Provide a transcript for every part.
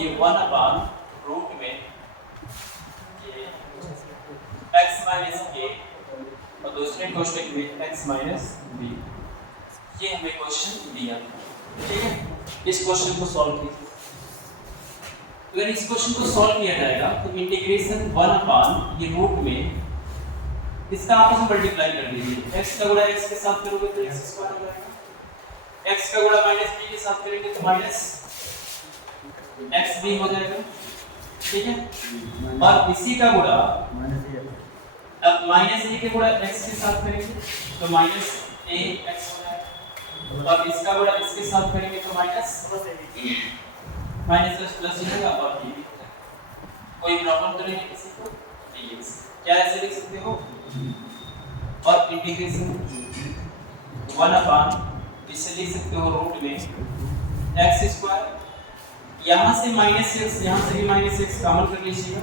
ये 1/रूट में ये x माइनस a और दूसरे कोष्टक में x माइनस b, ये हमें क्वेश्चन दिया। ठीक है, इस क्वेश्चन को सॉल्व कीजिए। अगर इस क्वेश्चन को सॉल्व किया जाएगा तो इंटीग्रेशन 1/ये रूट में इसका आपस में मल्टीप्लाई कर दीजिए। x का गुणा x के साथ करोगे तो x स्क्वायर हो जाएगा, x का गुणा माइनस b के साथ करेंगे तो माइनस xb हो जाएगा। ठीक है, और इसी का गुणा अब माइनस a के गुणा x के साथ करेंगे तो माइनस ax हो जाएगा, और इसका गुणा इसके साथ करेंगे तो माइनस प्लस हो जाएगा और ये भी हो जाएगा। कोई प्रॉब्लम तो नहीं है किसी को? नहीं, क्या ऐसे लिख सकते हो? और इंटीग्रेशन 1/, इसे लिख सकते हो रूट में x स्क्वायर, यहाँ से माइनस एक्स, यहाँ से भी माइनस एक्स कॉमन कर लीजिएगा।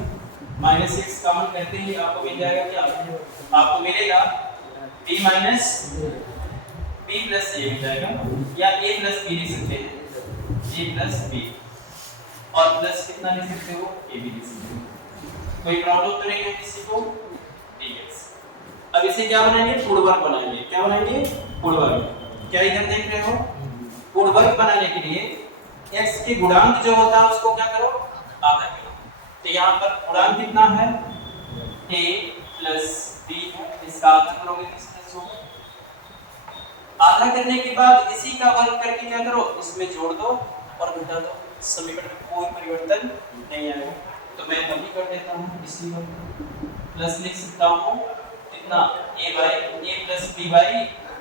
माइनस एक्स कॉमन करते ही आपको मिल जाएगा क्या? आपको मिलेगा b minus b plus a मिल जाएगा, या a प्लस b लिख सकते हैं, a प्लस b, और प्लस कितना लिख सकते हो? a भी लिख सकते हो। कोई प्रॉब्लम तो नहीं है किसी को? ठीक है, अब इसे क्या बनाएंगे? पूर्णवर्ग बनाएंगे। क्या बनाएंगे? पूर्णवर्ग। क्या इधर देख रहे हो? पूर्णवर्ग बनाने के लिए x के गुणांक जो होता है उसको क्या करो? आधा करो। तो यहाँ पर गुणांक कितना है? a प्लस b है, इसका आधा करोगे तो प्लस होगा। आधा करने के बाद इसी का वर्ग करके क्या करो? इसमें जोड़ दो और घटा दो, समीकरण में कोई परिवर्तन नहीं आएगा। तो मैं अभी कर देता हूँ, इसी वर्ग प्लस लिख सकता हूँ कितना? a प्लस b बाई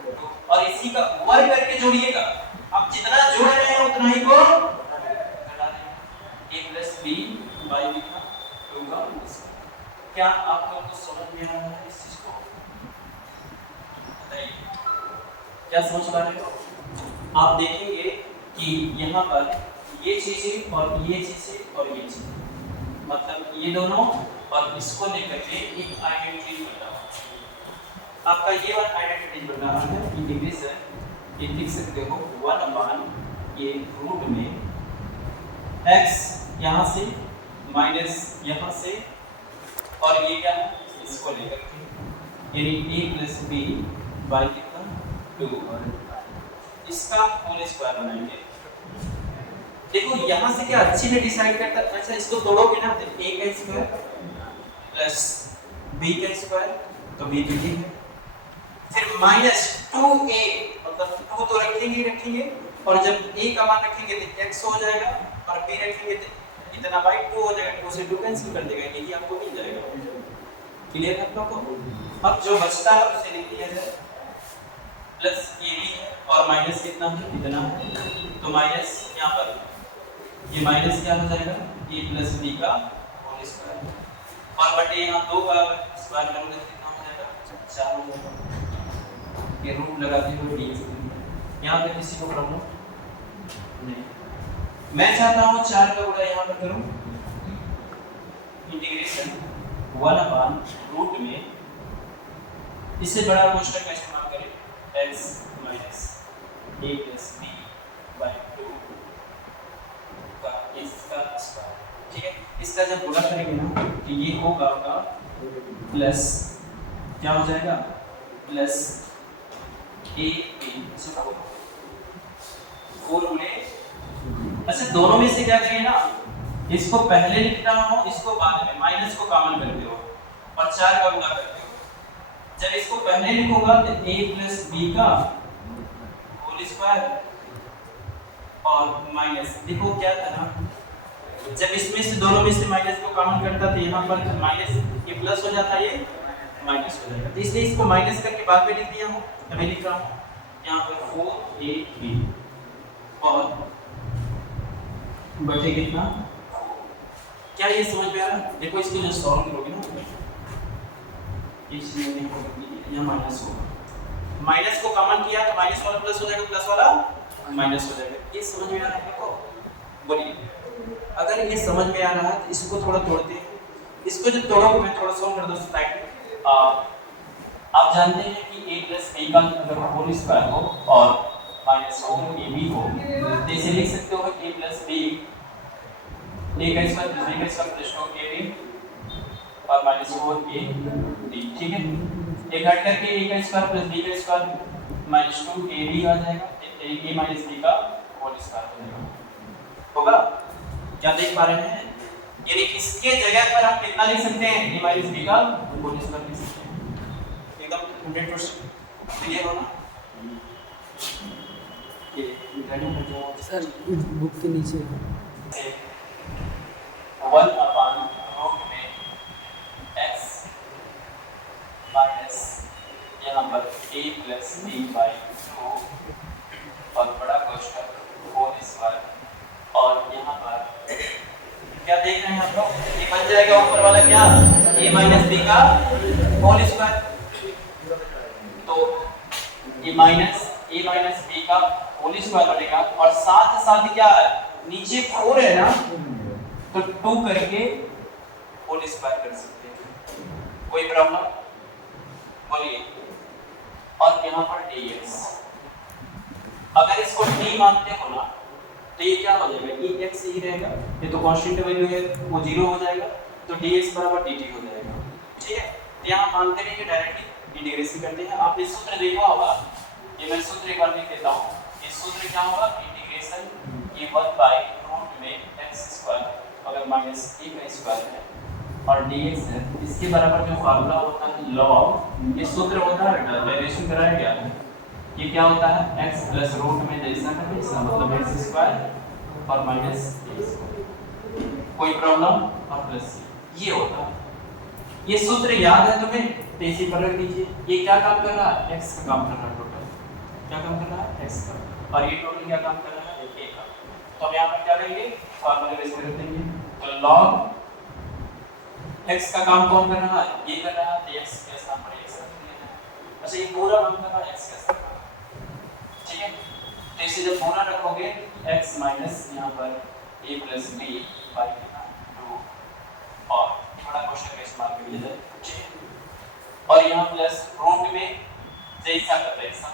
2, और इसी का वर्ग करके जोड़िएगा। आप जितना जोड़ रहे हैं उतना ही को घटा देंगे। a प्लस b बाई 2 का। क्या आप लोगों को समझ में आ रहा है इस चीज को? बताइए, क्या समझ पा रहे हो? आप देखेंगे कि यहाँ पर ये चीजें और ये चीजें और ये चीजें, मतलब ये दोनों और इसको लेकर के एक आइडेंटिटी बन रहा है। आपका ये वाला आइडेंटिटी बन रहा है इंटीग्रेशन, ये लिख सकते हो 1/, ये रूट में x यहाँ से माइनस यहाँ से, और ये क्या है? इसको लेकर के, यानी a प्लस b बाई कितना? 2, इसका होल स्क्वायर बनाएंगे। देखो यहाँ से क्या अच्छी ने डिसाइड करता है। अच्छा, इसको तोड़ोगे ना तो a का स्क्वायर प्लस b का स्क्वायर, तो b तो ठीक है, फिर माइनस 2a, मतलब 2 तो रखेंगे रखेंगे, और जब a का मान रखेंगे तो x हो जाएगा, और b रखेंगे तो इतना बाई 2 हो जाएगा। 2 से 2 कैंसिल कर देगा, यही आपको मिल जाएगा। क्लियर है आप लोगों को? अब जो बचता है उसे लिख दिया जाए, प्लस ab है और माइनस कितना है? इतना है, तो माइनस यहाँ पर ये माइनस क्या हो जाएगा? a प्लस b का होल स्क्वायर, और बटे यहाँ 2 का स्क्वायर करोगे तो कितना हो जाएगा? 4 हो जाएगा। ये रूट लगाते हुए d, यहाँ पे किसी को प्रॉब्लम नहीं? मैं चाहता हूँ 4 का गुणा यहाँ पर करूँ। इंटीग्रेशन 1/रूट में इससे बड़ा कोष्ठक का इस्तेमाल करें, x minus a plus b by 2 का इसका स्क्वायर। ठीक है, इसका जब गुणा करेंगे ना तो ये होगा आपका प्लस, क्या हो जाएगा? प्लस a b 4 गुणे। अच्छा, दोनों में से क्या करेंगे ना, इसको पहले लिख रहा हूँ, इसको बाद में, माइनस को कॉमन करते हो और 4 का गुणा करते हो। जब इसको पहले लिखूंगा तो a प्लस b का होल स्क्वायर और माइनस, देखो क्या था ना, जब इसमें से दोनों में से माइनस को कॉमन करता तो यहाँ पर माइनस, ये प्लस हो जाता, ये माइनस हो जाएगा। तो इसलिए इसको माइनस करके बाद में लिख दिया हूँ, अभी लिख रहा हूँ यहाँ पर 4ab और बटे कितना? क्या ये समझ में आ रहा है? देखो इसको जो सॉल्व करोगे ना, इसमें नहीं होगा, यहाँ माइनस होगा, माइनस को कॉमन किया तो माइनस वाला प्लस हो जाएगा, प्लस वाला माइनस हो जाएगा। ये समझ में आ रहा है आपको? बोलिए, अगर ये समझ में आ रहा है तो इसको थोड़ा तोड़ते हैं। इसको जब तोड़ोगे, मैं थोड़ा सॉल्व कर दूं साइड। आप जानते हैं कि a प्लस b का अगर होल स्क्वायर हो और माइनस 4ab हो तो इसे लिख सकते हो a प्लस b a का स्क्वायर प्लस b का स्क्वायर प्लस 2ab और माइनस 4ab, ठीक है। ये घट करके a का स्क्वायर प्लस b का स्क्वायर माइनस 2ab आ जाएगा, a माइनस b का होल स्क्वायर हो जाएगा, होगा। क्या देख पा रहे हैं? यानी इसके जगह पर आप कितना लिख सकते हैं, a माइनस b का होल स्क्वायर लिख सकते हैं। एकदम 100% क्लियर हो ना? सर बुक के नीचे 1 अपॉन रूट में x माइनस यहाँ पर a प्लस b बाई 2 और बड़ा क्वेश्चन होल स्क्वायर और यहाँ पर क्या देख रहे हैं आप लोग, ये बन जाएगा ऊपर वाला क्या, a माइनस b का होल स्क्वायर। तो a माइनस b का होल स्क्वायर बनेगा और साथ साथ क्या है, नीचे 4 है ना, तो 2 करके होल स्क्वायर कर सकते हैं, कोई प्रॉब्लम बोलिए। और यहाँ पर dx, अगर इसको d मानते हो ना तो ये क्या हो जाएगा, ये x ही रहेगा, ये तो कांस्टेंट वैल्यू है, वो 0 हो जाएगा, तो dx बराबर dt हो जाएगा, ठीक है। तो यहाँ मानते नहीं, डायरेक्टली इंटीग्रेशन करते हैं। आपने सूत्र देखा होगा, ये मैं सूत्र एक बार लिख देता हूँ। ये सूत्र क्या होगा, इंटीग्रेशन ये 1 बाय रूट में x स्क्वायर अगर माइनस a का स्क्वायर है और dx है, इसके बराबर जो फार्मूला होता है लॉग, ये सूत्र होता है, डेरिवेशन कराया गया है। ये क्या होता है, x प्लस रूट में जैसा का वैसा, मतलब x स्क्वायर और माइनस a स्क्वायर, कोई प्रॉब्लम, और प्लस ये होता है। ये सूत्र याद है तुम्हें, तो इसी पर रख दीजिए। ये क्या काम कर रहा है, x का काम कर रहा है, टोटल क्या काम कर रहा है, x का, और ये टोटल क्या काम कर रहा है, a का। तो हम यहाँ पर क्या करेंगे, फार्मूला बेस कर देंगे। तो log x का काम कौन कर रहा है, ये कर रहा है, तो x के स्थान पर x रख देना है। अच्छा, ये पूरा काम कर रहा है x के स्थान पर, ठीक है। तो इसे जब पूरा रखोगे x माइनस यहाँ पर a प्लस b बाई 2 और थोड़ा क्वेश्चन का इस्तेमाल कर लिया जाए, ठीक है। और यहाँ प्लस रूट में जैसा का वैसा,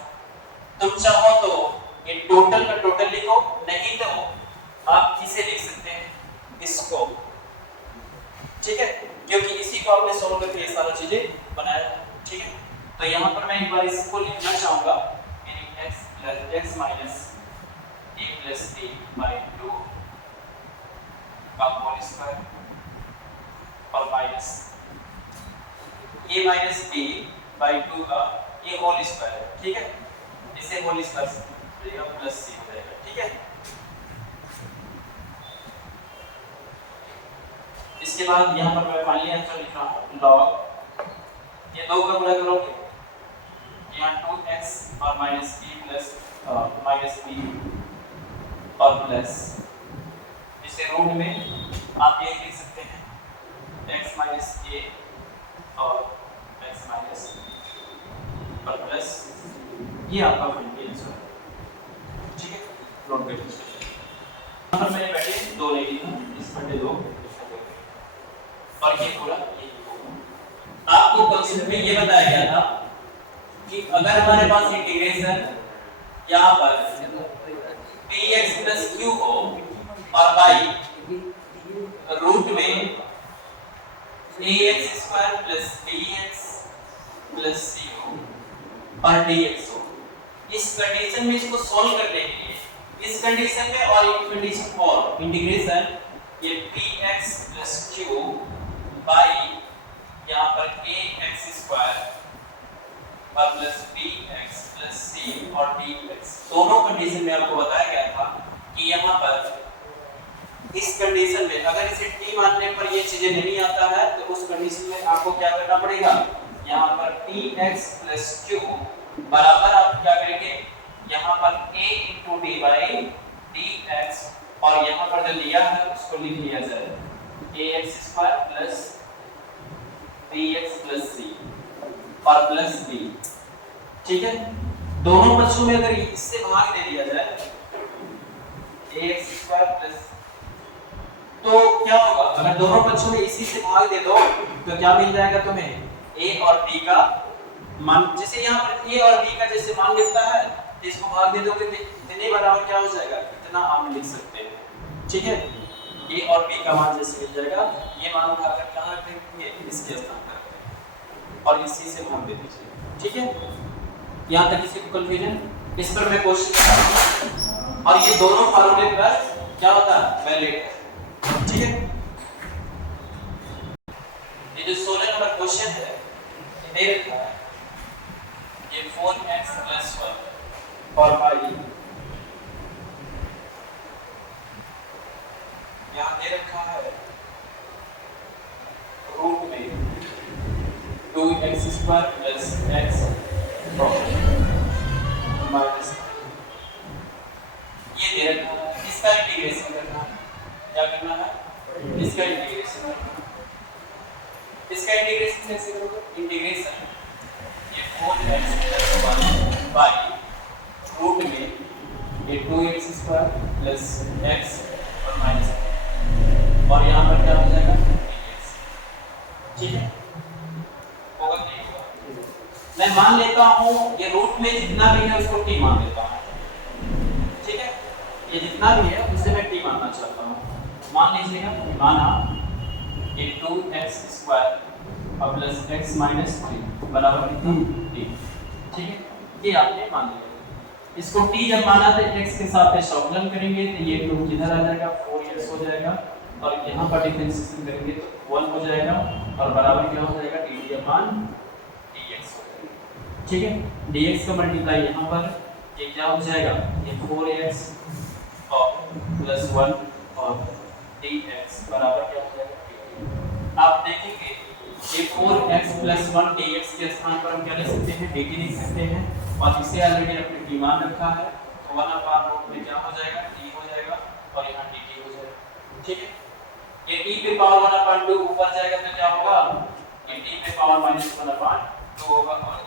तुम चाहो तो ये टोटल का टोटल लिखो, नहीं तो आप किसे लिख सकते हैं, इसको, ठीक है, क्योंकि इसी को आपने सॉल्व करके ये सारी चीजें बनाया, ठीक है। तो यहाँ पर मैं एक बार इसको लिखना चाहूंगा, यानी x minus a plus b by 2 का होल स्क्वायर और minus a minus b by 2 का ये होल स्क्वायर है, ठीक है। इसे होल स्क्वायर से देगा प्लस c हो जाएगा, ठीक है। इसके बाद यहाँ पर मैं फाइनली आंसर लिख रहा हूँ, लॉग ये 2 का गुणा करोगे, यहाँ 2x और minus b plus minus b और प्लस, इसे रूट में आप ये लिख सकते हैं x माइनस a और x माइनस और प्लस, ये आपका फाइनल आंसर है, ठीक है। नोट कर लीजिए। यहाँ पर मैंने बैठे 2 ले ली हूँ, इस बटे 2 और ये पूरा ये होगा। आपको कंसेप्ट में ये बताया गया था कि अगर हमारे पास इंटीग्रेशन यहाँ पर px प्लस q हो और बाई रूट में ax square plus bx plus c हो और dx हो, इस कंडीशन में इसको सॉल्व करने के लिए, इस कंडीशन में और एक कंडीशन और, इंटीग्रेशन ये px प्लस q बाई यहाँ पर ax स्क्वायर और प्लस bx प्लस c और dx, दोनों कंडीशन में आपको बताया गया था कि यहाँ पर इस कंडीशन में अगर इसे t मानने पर ये चीजें नहीं आता है, तो उस कंडीशन में आपको क्या करना पड़ेगा, यहाँ पर px प्लस q बराबर आप क्या करेंगे, यहाँ पर a into d by dx, और यहाँ पर जो दिया है उसको लिख लिया जाए ax square plus bx plus c और प्लस b, ठीक है। दोनों पक्षों में अगर इससे भाग दे दिया जाए ax स्क्वायर प्लस, तो क्या होगा, अगर दोनों पक्षों में इसी से भाग दे दो तो क्या मिल जाएगा तुम्हें, a और b का मान, जैसे यहाँ पर a और b का जैसे मान मिलता है, इसको भाग दे दोगे तो इतने बराबर क्या हो जाएगा, इतना आप लिख सकते हैं, ठीक है। ए और बी का मान जैसे मिल जाएगा, ये मान उठाकर कहाँ रख देंगे, इसके स्थान पर रख देंगे और इसी से भाग दे दीजिए। ठीक है, यहाँ तक किसी को कंफ्यूजन? इस पर मैं क्वेश्चन करता हूँ और ये दोनों फार्मूले पर क्या होता है, वैलिड है। ठीक है, ये जो 16 नंबर क्वेश्चन है दे रखा है, ये 4x + 1 और y यहाँ दे रखा है रूट में 2x² + x माइनस ये दे रखा है, इसका इंटीग्रेशन करना है। क्या करना है, इसका इंटीग्रेशन करना है। इसका इंटीग्रेशन कैसे करोगे, इंटीग्रेशन ये 4x + 1 बाय रूट में ये 2x² + x और माइनस और यहाँ पर क्या हो जाएगा, ठीक है, होगा नहीं होगा। मैं मान लेता हूँ ये रूट में जितना भी है उसको t मान लेता हूँ। ठीक है, ये जितना भी है उसे मैं t मानना चाहता हूँ। मान लीजिएगा, माना ये 2x² और प्लस x माइनस 3 बराबर कितना, t। ठीक है, ये आपने मान लिया। इसको t जब माना तो x के साथ अवकलन करेंगे तो ये 2 किधर आ जाएगा, 4x हो जाएगा और यहाँ पर डिफरेंशिएशन करेंगे तो 1 हो जाएगा और बराबर क्या हो जाएगा, dt/dx हो जाएगा। ठीक है, dx का मल्टीप्लाई यहाँ पर ये क्या हो जाएगा, ये 4x और प्लस 1 और dx बराबर क्या हो जाएगा। आप देखेंगे ये 4x + 1 dx के स्थान पर हम क्या लिख सकते हैं, dt लिख सकते हैं और इसे ऑलरेडी अपने t मान रखा है तो 1/रूट में क्या हो जाएगा, t हो जाएगा और यहाँ dt हो जाएगा। ठीक है, ये t पे पावर 1/2 ऊपर जाएगा तो क्या होगा, ये t पे पावर -1/2 होगा और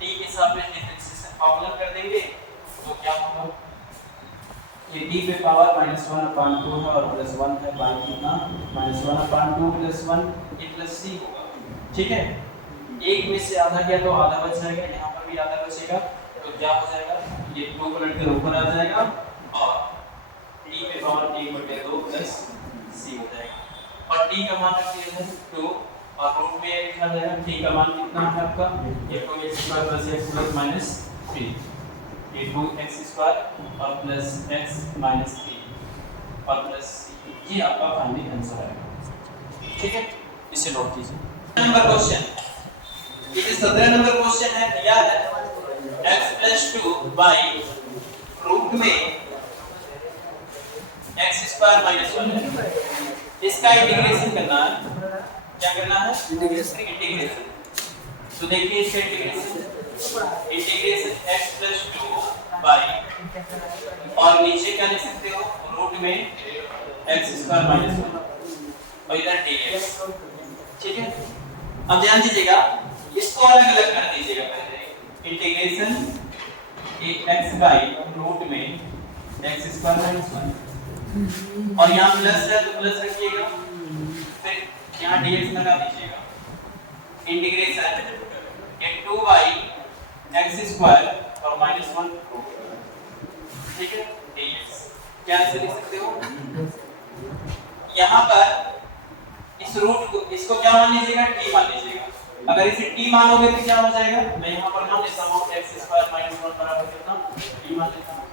t के सापेक्ष डिफरेंशिएशन अवकलन कर देंगे तो क्या होगा, ये t पे पावर -1/2 है और +1 है बाई कितना, -1/2 + 1 ये +c होगा। ठीक है, एक में से आधा गया तो आधा बच जाएगा, यहाँ पर भी आधा बचेगा तो क्या हो जाएगा, ये 2 को लटकर ऊपर आ जाएगा और t पे पावर t/2 + c हो जाएगा और t का मान रख दिया है 2 और रूट में लिखा जाएगा t का मान कितना है आपका, ये 2x² + x + -3, ये 2x² और प्लस x - 3 और प्लस c, ये आपका फाइनल आंसर है। ठीक है, इसे नोट कीजिए। नंबर क्वेश्चन, ये 17 नंबर क्वेश्चन है, दिया है x + 2 बाई रूट में x² - 1 है। इसका इंटीग्रेशन करना है, क्या करना है, इंटीग्रेशन। तो देखिए इसका इंटीग्रेशन x + 2 बाई और नीचे क्या लिख सकते हो, रूट में x² - 1 और इधर dx। ठीक है, अब ध्यान दीजिएगा, इसको अलग अलग कर दीजिएगा। पहले इंटीग्रेशन x बाई रूट में x² - 1 और यहाँ प्लस है तो प्लस रखिएगा, फिर यहाँ dx लगा दीजिएगा। इंटीग्रेशन ये 2 बाई x² और -1 रूट, ठीक है, dx क्या ऐसे लिख सकते हो। यहाँ पर इस रूट को, इसको क्या मान लीजिएगा, t मान लीजिएगा। अगर इसे t मानोगे तो क्या हो जाएगा, मैं यहाँ पर मान लेता हूँ x² - 1 बराबर कितना, t मान लेता हूँ।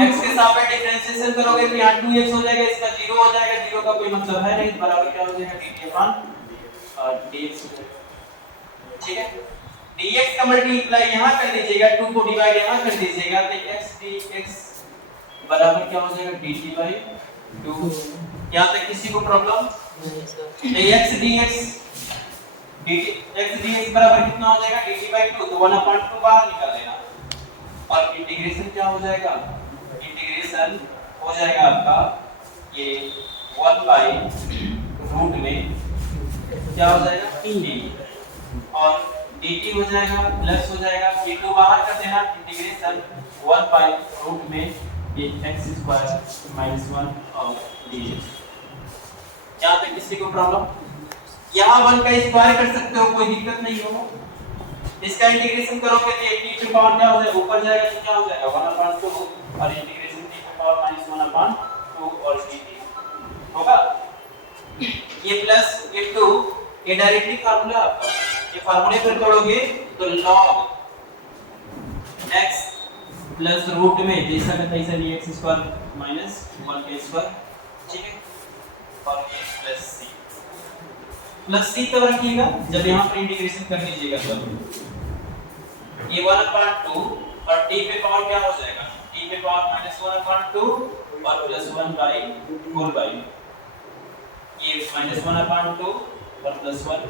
x के सापेक्ष डिफरेंशिएशन करोगे तो यहाँ 2x हो जाएगा, इसका 0 हो जाएगा, 0 का कोई मतलब है नहीं, बराबर क्या हो जाएगा, dt/dx हो जाएगा। ठीक है, dx का मल्टीप्लाई यहाँ कर दीजिएगा, 2 को डिवाइड यहाँ कर दीजिएगा तो x dx बराबर क्या हो जाएगा, dt/2। यहाँ तक किसी को प्रॉब्लम, x dx बराबर कितना हो जाएगा, dt/2, तो 1/2 बाहर निकाल देना और इंटीग्रेशन क्या हो जाएगा, इंटीग्रेशन हो जाएगा आपका ये 1/रूट में क्या हो जाएगा, dt और dt हो जाएगा प्लस हो जाएगा, ये 2 बाहर कर देना, इंटीग्रेशन 1/रूट में ये x² - 1 और dx। यहाँ तक किसी को प्रॉब्लम, यहाँ 1 का स्क्वायर कर सकते हो, कोई दिक्कत नहीं हो। इसका इंटीग्रेशन करोगे तो t पे पावर क्या हो जाएगा, ऊपर जाएगा तो क्या हो जाएगा 1/2 और इंटीग्रेशन t पे पावर -1/2 और dt ये प्लस ये 2, ये डायरेक्टली फार्मूला आपका, ये फार्मूले पर तोड़ोगे तो log x प्लस रूट में जैसा का तैसा ये x स्क्वायर माइनस 1 के स्क्वायर, ठीक है, और ये प्लस c तब रखिएगा जब यहाँ पर इंटीग्रेशन कर लीजिएगा तब ये 1/2 और t पे पावर क्या हो जाएगा, t पे पावर -1/2 और +1/4 ये -1/2 और +1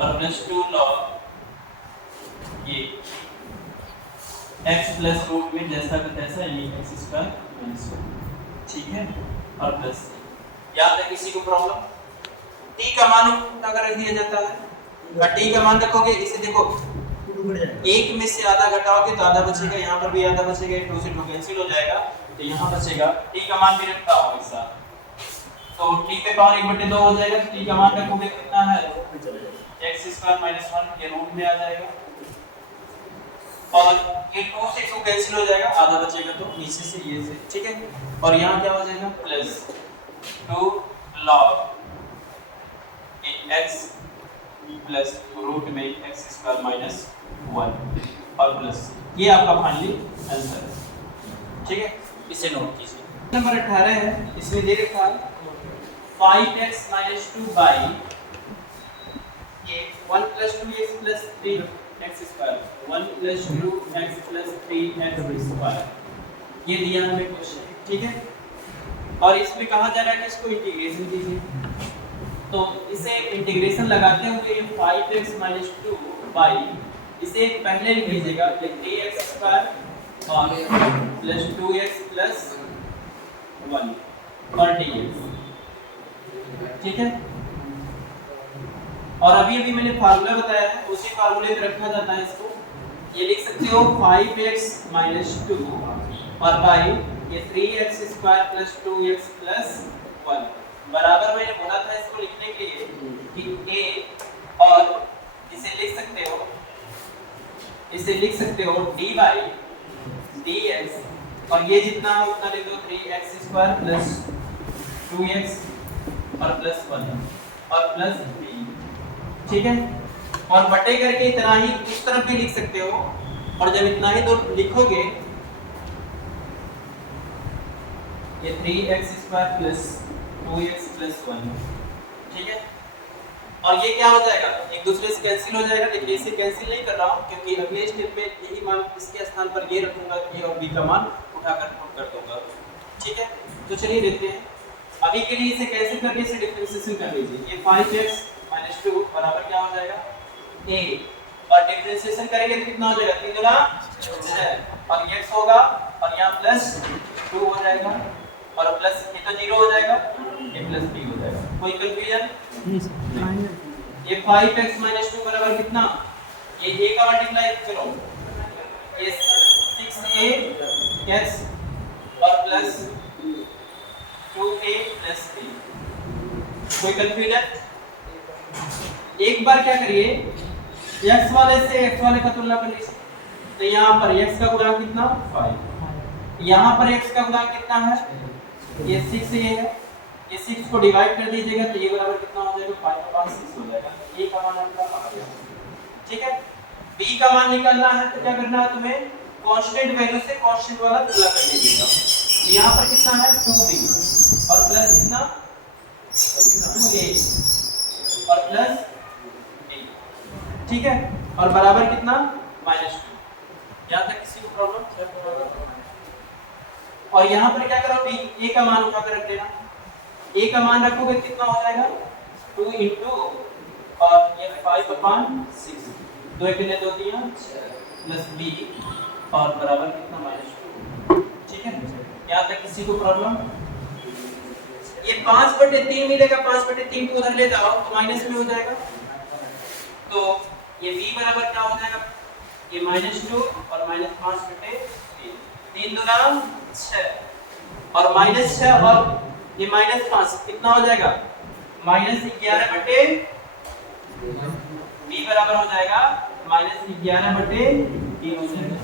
और +2 log ये x प्लस रूट में जैसा का तैसा ये x स्क्वायर माइनस 1, ठीक है, और प्लस याद है किसी को प्रॉब्लम। t का मान अगर रख दिया जाता है और t का मान रखोगे, इसे देखो एक में से आधा घटाओगे तो आधा बचेगा, यहाँ पर भी आधा बचेगा, 2 से 2 कैंसिल हो जाएगा तो यहाँ बचेगा, t का मान भी रखता हो ऐसा तो t पे पावर 1/2 हो जाएगा, तो t का मान रखोगे कितना है x स्क्वायर माइनस 1 ये रूट में आ जाएगा और ये 2 से 2 कैंसिल हो जाएगा, आधा बचेगा तो नीचे से ये से, ठीक है, और यहाँ क्या हो जाएगा plus 2 log x plus root में x स्क्वायर माइनस 1 और प्लस ये आपका फाइनली आंसर है, ठीक है, इसे नोट कीजिए। नंबर 18 है, इसमें दे रखा है 5x - 2 बाई ये 1 + 2x + 3x square 1 + 2x + 3x square ये दिया हमें क्वेश्चन, ठीक है, और इसमें कहा जा रहा है कि इसको इंटीग्रेशन कीजिए, तो इसे इंटीग्रेशन लगाते हुए ये 5x - 2 बाई इसे पहले लिख लीजिएगा 3x स्क्वायर और प्लस 2x प्लस 1 और dx, ठीक है, और अभी मैंने फार्मूला बताया है उसी फार्मूले पे रखा जाता है इसको, ये लिख सकते हो 5x - 2 और बाई ये 3x square plus 2x plus 1 बराबर मैंने बोला था इसको लिखने के लिए कि a और इसे लिख सकते हो d बाई dx और ये जितना है उतना लिख दो 3x स्क्वायर प्लस 2x और प्लस 1 और प्लस b, ठीक है, और बटे करके इतना ही उस तरफ भी लिख सकते हो और जब इतना ही तो लिखोगे ये 3x square plus 2x plus 1, ठीक है, और ये क्या हो जाएगा एक दूसरे से कैंसिल हो जाएगा, लेकिन इसे कैंसिल नहीं कर रहा हूं क्योंकि अगले स्टेप में यही मान इसके स्थान पर ये रखूंगा, a और b का मान उठाकर पुट कर दूंगा, ठीक है, तो चलिए देखते हैं अभी के लिए इसे कैसे करके इसे डिफरेंशिएशन कर लीजिए, ये 5x - 2 बराबर क्या हो जाएगा a और डिफरेंशिएशन करेंगे तो कितना हो जाएगा 3 गुना 6 और x होगा और यहां प्लस 2 हो जाएगा और प्लस ये तो 0 हो जाएगा, ये प्लस 3 हो जाएगा, कोई कंफ्यूजन नहीं, ये 5x - 2 बराबर कितना, ये a का मल्टीप्लाई करो ये 6ax और प्लस 2a प्लस 3, कोई कंफ्यूजन। एक बार क्या करिए x वाले से x वाले का तुलना कर लीजिए, तो यहाँ पर x का गुणांक कितना 5, यहाँ पर x का गुणांक कितना है ये 6 ये है, ये 6 को डिवाइड कर दीजिएगा तो ये बराबर कितना हो जाएगा 5 का मान 6 हो जाएगा, a का मान आपका आ गया, ठीक है, b का मान निकालना है तो क्या करना है तुम्हें कांस्टेंट वैल्यू से कांस्टेंट वाला तुलना कर लीजिएगा, यहाँ पर कितना है 2b और प्लस कितना 2a और प्लस a, ठीक है, और बराबर कितना -2, यहाँ तक किसी को प्रॉब्लम, और यहाँ पर क्या करो a का मान उठाकर रख देना, a का मान रखोगे कितना हो जाएगा 2 into और ये 5/6 2 एक ने 2 दिया प्लस b और बराबर कितना -2, ठीक है, यहाँ तक किसी को प्रॉब्लम, ये 5/3 मिलेगा, 5/3 को उधर ले जाओ तो माइनस में हो जाएगा, तो ये b बराबर क्या हो जाएगा ये -2 और -5/3 3 दूना 6 और -6 और ये -5 कितना हो जाएगा -11/3 b बराबर हो जाएगा -11/3 हो जाएगा,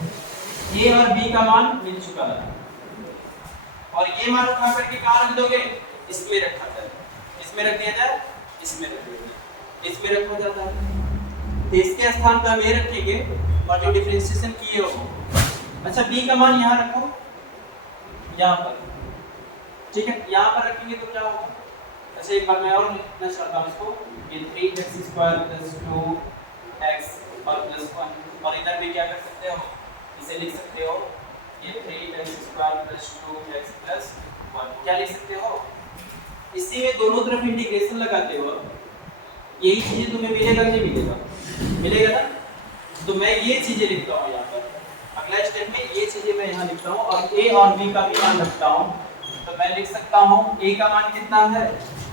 a और b का मान मिल चुका है और ये मान उठा करके कहां रख दोगे इसमें रखा जाए, इसमें रख दिया जाए, इसमें रख देंगे, इसमें रखा जाता है। तो इसके स्थान पर हम ये रखेंगे और जो डिफरेंशिएशन किए हो। अच्छा b का मान यहाँ रखो, यहाँ पर, ठीक है, यहाँ पर रखेंगे तो क्या होगा। अच्छा एक बार मैं और लिखना चाहता हूँ इसको, ये 3x² + 2x और +1, और इधर भी क्या कर सकते हो, इसे लिख सकते हो ये 3x² + 2x + 1, क्या लिख सकते हो। इसी में दोनों तरफ इंटीग्रेशन लगाते हो, यही चीजें तुम्हें मिलेगा कि नहीं मिलेगा, मिलेगा ना। तो मैं ये चीजें लिखता हूँ यहाँ पर, अगला स्टेप में ये चीजें मैं यहाँ लिखता हूँ और a और b का भी मान रखता हूँ। तो मैं लिख सकता हूँ a का मान कितना है,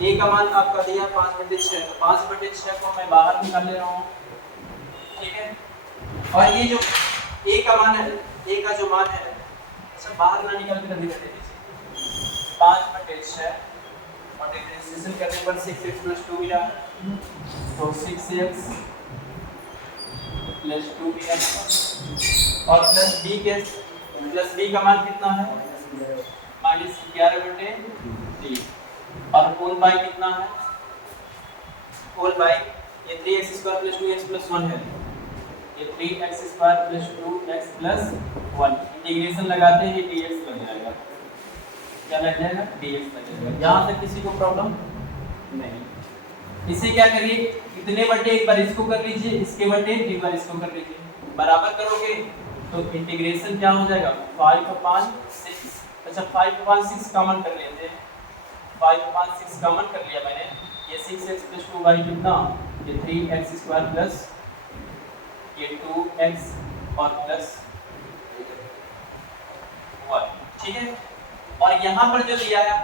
a का मान आपका दिया 5/6, तो 5/6 को मैं बाहर निकाल ले रहा हूँ, ठीक है। और ये जो a का मान है, a का जो मान है, अच्छा बाहर ना निकाल के दे दीजिए 5/6 और डिफरेंशिएशन करने पर 6x + 2 मिला, तो 6x + 2 मिला, और प्लस b का मान कितना है -11/3, और होल बाय कितना है, होल बाय ये 3x² + 2x + 1 है, ये 3x² + 2x + 1, इंटीग्रेशन लगाते हैं dx लग जाएगा, क्या लग जाएगा, dx लग जाएगा। यहाँ तक किसी को प्रॉब्लम नहीं। इसे क्या करिए, इतने बटे एक बार इसको कर लीजिए, इसके बटे एक बार इसको कर लीजिए, बराबर करोगे तो इंटीग्रेशन क्या हो जाएगा 5/6। अच्छा 5/6 कॉमन कर लेते हैं, 5/6 कॉमन कर लिया मैंने, ये 6x + 2y कितना, ये 3x² प्लस ये 2x और प्लस 1, ठीक है। और यहाँ पर जो दिया है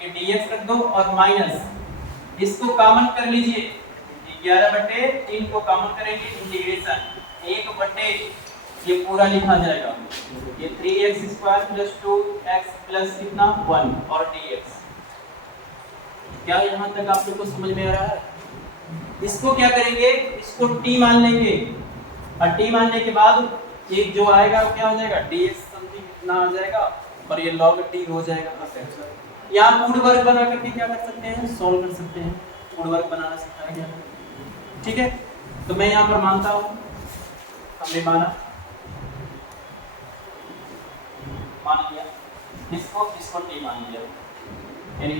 ये dx रख दो और माइनस इसको कॉमन कर लीजिए, 11/3 को कॉमन करेंगे, इंटीग्रेशन 1/, ये पूरा लिखा जाएगा, ये 3x² + 2x प्लस कितना 1 और dx। क्या यहाँ तक आप लोग को समझ में आ रहा है। इसको क्या करेंगे, इसको t मान लेंगे, और t मानने के बाद एक जो आएगा वो क्या हो जाएगा dx समथिंग कितना आ जाएगा, और ये log t हो जाएगा। यहाँ फूड वर्क बना करके क्या कर सकते हैं, सॉल्व कर सकते हैं, फूड वर्क बनाना सिखाया गया, ठीक है। तो मैं यहाँ पर मानता हूँ, हमने माना, मान लिया, इसको t मान लिया, यानी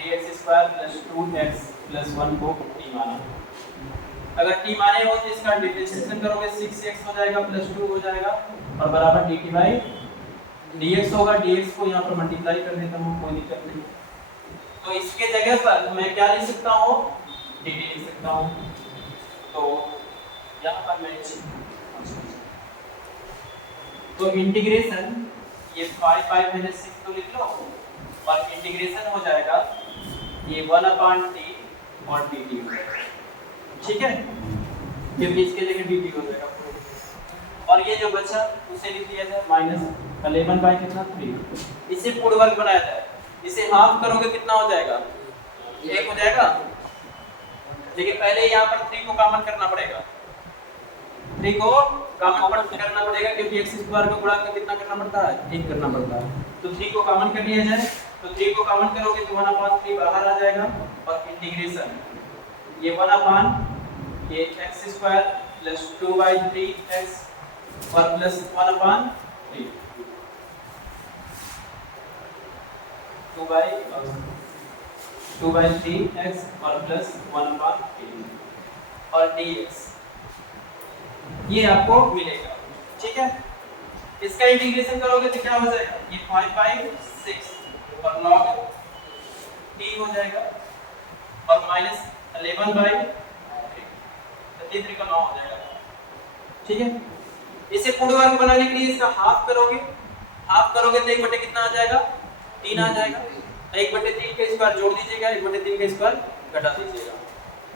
3x² + 2x + 1 को t माना। अगर t माने हो तो इसका डिफरेंशिएशन करोगे 6x हो जाएगा + 2 हो जाएगा और बराबर dt/dx होगा। dx को यहाँ पर मल्टीप्लाई कर देता हूँ, कोई दिक्कत नहीं। तो इसके जगह पर मैं क्या लिख सकता हूँ, dt लिख सकता हूँ। तो यहाँ पर मैं तो इंटीग्रेशन ये 5/6 तो लिख लो, और इंटीग्रेशन हो जाएगा ये 1/t और dt, ठीक है, क्योंकि इसके जगह dt हो जाएगा। और ये जो बचा उसे लिख दिया जाए -11/3, इसे पूर्ण वर्ग बनाया जाए, इसे हाफ करोगे कितना हो जाएगा, 1 हो जाएगा। लेकिन पहले यहाँ पर 3 को कॉमन करना पड़ेगा, 3 को कॉमन करना पड़ेगा, क्योंकि x² का गुणा कितना करना पड़ता है, 1 करना पड़ता है। तो 3 को कॉमन कर लिया जाए, तो 3 को कॉमन करोगे तो 1/3 बाहर आ जाएगा, और इंटीग्रेशन ये 1/, ये x² + 2/3x और प्लस 1/3 2/3x और प्लस 1/3 और dx, ये आपको मिलेगा, ठीक है। इसका इंटीग्रेशन करोगे तो क्या हो जाएगा, ये 5/6 और log t हो जाएगा, और -11/3, तो 3 का 9 हो जाएगा, ठीक है। इसे पूर्ण वर्ग बनाने के लिए इसका हाफ करोगे, तो 1/, कितना आ जाएगा, 3 आ जाएगा। 1/3 का स्क्वायर जोड़ दीजिएगा, 1/3 का स्क्वायर घटा दीजिएगा,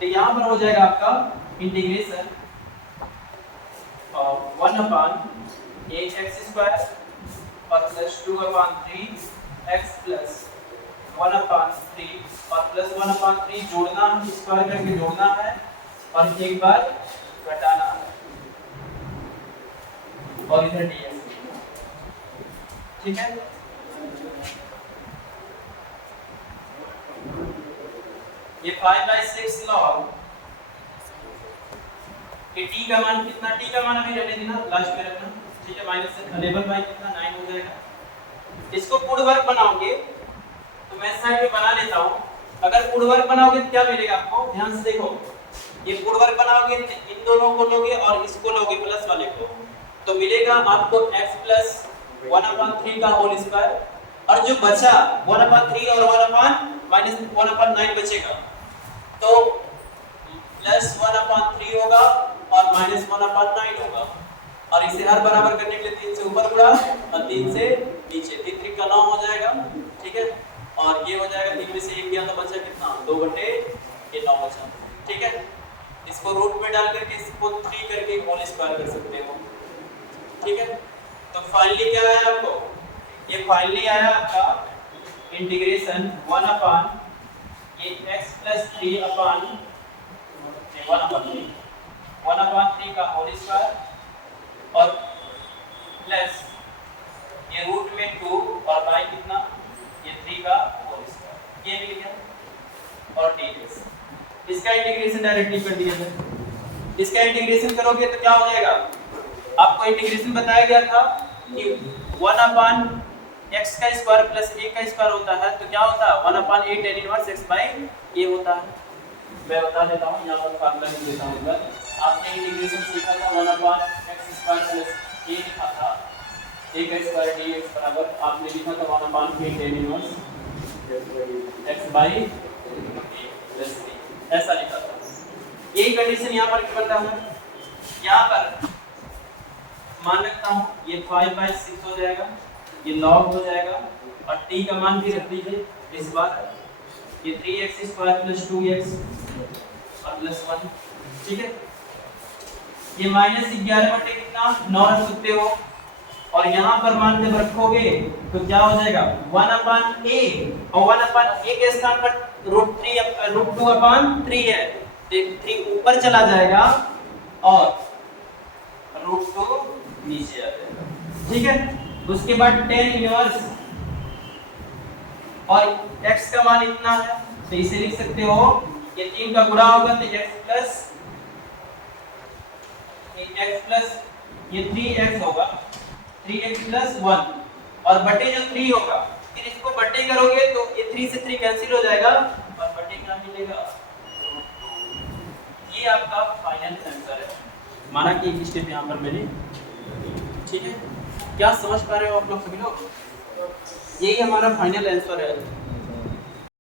तो यहाँ पर हो जाएगा आपका इंटीग्रेशन 1/8x² और प्लस 2/3x प्लस 1/3 और प्लस 1/3 जोड़ना, स्क्वायर करके जोड़ना है और एक बार घटाना है, और इधर dx, ठीक है। ये 5/6 log ये t का मान कितना, t का मान अभी रहने देना, लास्ट में रखना, ठीक है। माइनस 11 बाई कितना 9 हो जाएगा। इसको पूर्ण वर्ग बनाओगे तो मैं साइड में बना लेता हूं। अगर पूर्ण वर्ग बनाओगे तो क्या मिलेगा आपको, ध्यान से देखो, ये पूर्ण वर्ग बनाओगे इन दोनों को लोगे और इसको लोगे प्लस वाले को, तो मिलेगा आपको x प्लस 1/3 का होल स्क्वायर, और जो बचा 1/3 और 1 माइनस 1/9 बचेगा, तो प्लस 1/3 होगा और माइनस 1/9 होगा। और इसे हर बराबर करने के लिए 3 से ऊपर गुणा और 3 से नीचे, 3 3 का 9 हो जाएगा, ठीक है। और ये हो जाएगा 3 में से 1 गया तो बचा कितना, 2/9 बचा, ठीक है। इसको रूट में डाल करके इसको 3 करके होल स्क्वायर कर सकते हो, ठीक है। तो फाइनली क्या आया आपको, ये फाइनली आया आपका इंटीग्रेशन 1 ये x प्लस 3 1/3 1/3 का होल स्क्वायर और प्लस ये रूट में 2 और बाई कितना, ये 3 का होल स्क्वायर, ये मिल गया। और dx इसका इंटीग्रेशन डायरेक्टली कर दिया जाए। इसका इंटीग्रेशन करोगे तो क्या हो जाएगा, आपको इंटीग्रेशन बताया गया था कि 1/x का स्क्वायर प्लस a का स्क्वायर होता है, तो क्या होता है 1/8 tan inverse x by a होता है। मैं बता देता हूं, यहां पर फार्मूला लिख देता हूं। अगर आपने इंटीग्रेशन सीखा था 1/x स्क्वायर प्लस a लिखा था, a का स्क्वायर dx बराबर आपने लिखा था 1/8 tan inverse x by a plus a, ऐसा लिखा था। यही कंडीशन यहां पर बनता है। यहां पर मान रखता हूं ये 5/6 हो जाएगा, ये log हो जाएगा और t का मान भी रख दीजिए इस बार, ये 3x स्क्वायर प्लस 2x और प्लस 1, ठीक है। ये माइनस 11 बटे कितना 9 रख सकते हो, और यहाँ पर मान जब रखोगे तो क्या हो जाएगा 1/a, और 1/a के स्थान पर √2/3 है, तो 3 ऊपर चला जाएगा और √2 नीचे आ जाएगा, ठीक है। उसके बाद tan इनवर्स, और x का मान इतना है तो इसे लिख सकते हो, ये 3 का गुणा होगा तो x प्लस ये 3x होगा, 3x प्लस 1 और बटे जो 3 होगा, फिर इसको बटे करोगे तो ये 3 से 3 कैंसिल हो जाएगा और बटे क्या मिलेगा, ये आपका फाइनल आंसर है। माना कि एक स्टेप यहाँ पर मैंने, ठीक है। क्या समझ पा रहे हो आप लोग सभी लोग, यही हमारा फाइनल आंसर है।